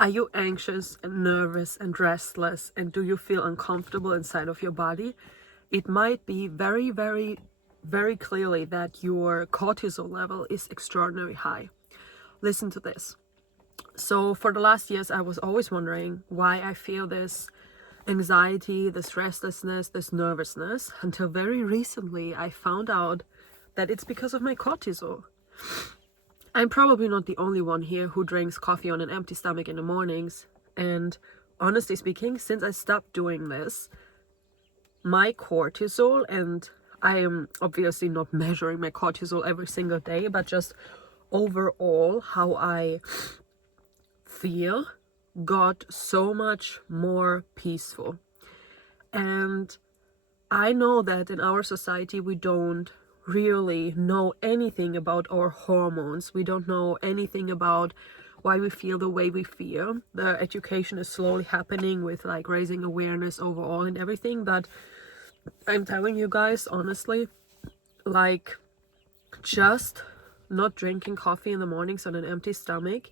Are you anxious and nervous and restless, and do you feel uncomfortable inside of your body? It might be very, very, very clearly that your cortisol level is extraordinarily high. Listen to this. So for the last years, I was always wondering why I feel this anxiety, this restlessness, this nervousness, until very recently I found out that it's because of my cortisol. I'm probably not the only one here who drinks coffee on an empty stomach in the mornings. And honestly speaking, since I stopped doing this, my cortisol, and I am obviously not measuring my cortisol every single day, but just overall how I feel got so much more peaceful. And I know that in our society we don't really know anything about our hormones. We don't know anything about why we feel the way we feel. The education is slowly happening with like raising awareness overall and everything, but I'm telling you guys honestly, like, just not drinking coffee in the mornings on an empty stomach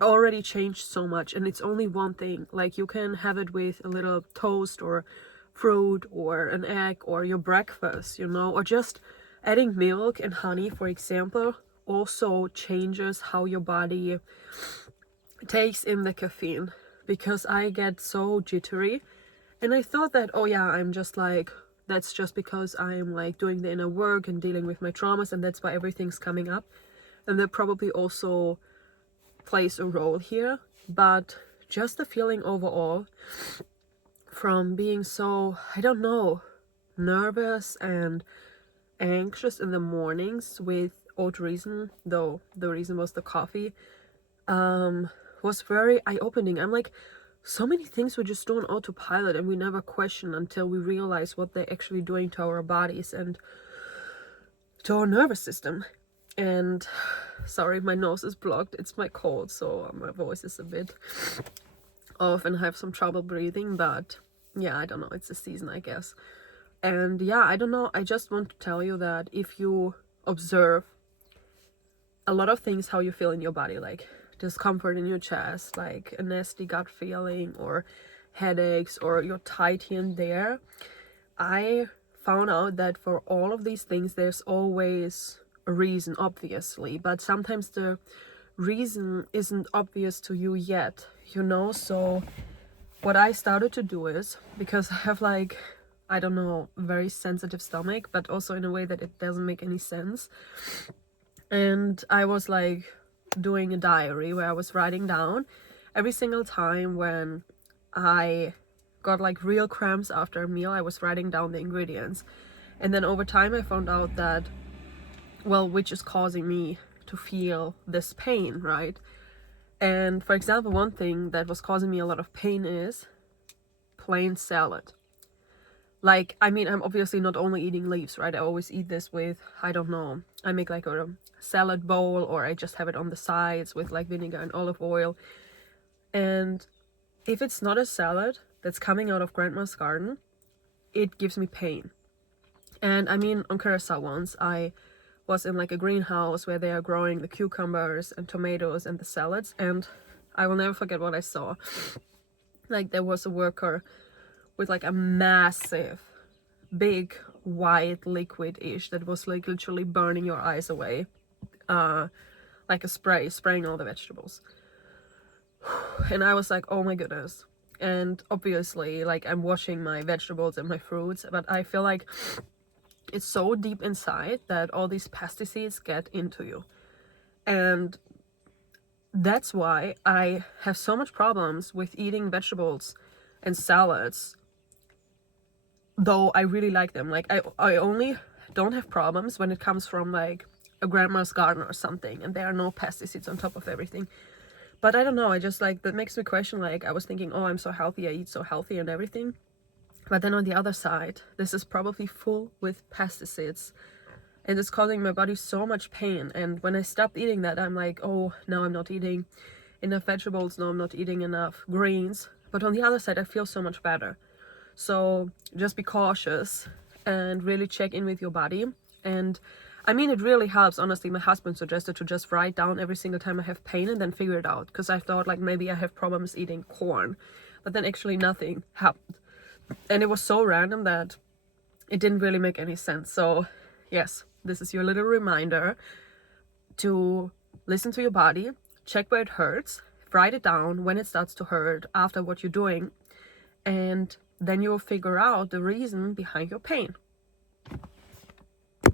already changed so much. And it's only one thing. Like, you can have it with a little toast or fruit or an egg or your breakfast, or just adding milk and honey, for example, also changes how your body takes in the caffeine. Because I get so jittery, and I thought that, oh yeah, I'm just like, that's just because I'm like doing the inner work and dealing with my traumas, and that's why everything's coming up. And that probably also plays a role here. But just the feeling overall from being so, I don't know, nervous and anxious in the mornings without reason, though the reason was the coffee, was very eye-opening. I'm like, so many things we just do on autopilot and we never question until we realize what they're actually doing to our bodies and to our nervous system. And sorry, my nose is blocked. It's my cold, so my voice is a bit off and I have some trouble breathing, but yeah, I don't know. It's the season, I guess. And yeah, I don't know. I just want to tell you that if you observe a lot of things, how you feel in your body, like discomfort in your chest, like a nasty gut feeling, or headaches, or you're tight here and there, I found out that for all of these things, there's always a reason, obviously, but sometimes the reason isn't obvious to you yet, So what I started to do is, because I have like, I don't know, very sensitive stomach, but also in a way that it doesn't make any sense. And I was like doing a diary where I was writing down every single time when I got like real cramps after a meal, I was writing down the ingredients. And then over time I found out that, well, which is causing me to feel this pain, right? And for example, one thing that was causing me a lot of pain is plain salad. Like, I mean, I'm obviously not only eating leaves, right? I always eat this with, I don't know, I make like a salad bowl, or I just have it on the sides with like vinegar and olive oil. And if it's not a salad that's coming out of grandma's garden, it gives me pain. And I mean, on Curacao once, I was in like a greenhouse where they are growing the cucumbers and tomatoes and the salads, and I will never forget what I saw. Like, there was a worker with like a massive, big, white liquid-ish that was like literally burning your eyes away. Like a spraying all the vegetables. And I was like, oh my goodness. And obviously, like, I'm washing my vegetables and my fruits, but I feel like it's so deep inside that all these pesticides get into you. And that's why I have so much problems with eating vegetables and salads, though I really like them. Like, I only don't have problems when it comes from like a grandma's garden or something and there are no pesticides on top of everything. But I don't know, I just like, that makes me question, like, I was thinking, oh, I'm so healthy, I eat so healthy and everything. But then on the other side, this is probably full with pesticides and it's causing my body so much pain. And when I stopped eating that, I'm like, oh, now I'm not eating enough vegetables, no, I'm not eating enough greens. But on the other side, I feel so much better. So just be cautious and really check in with your body. And I mean, it really helps. Honestly, my husband suggested to just write down every single time I have pain and then figure it out. Because I thought like maybe I have problems eating corn. But then actually nothing happened. And it was so random that it didn't really make any sense. So yes, this is your little reminder to listen to your body, check where it hurts, write it down when it starts to hurt after what you're doing. And then you'll figure out the reason behind your pain.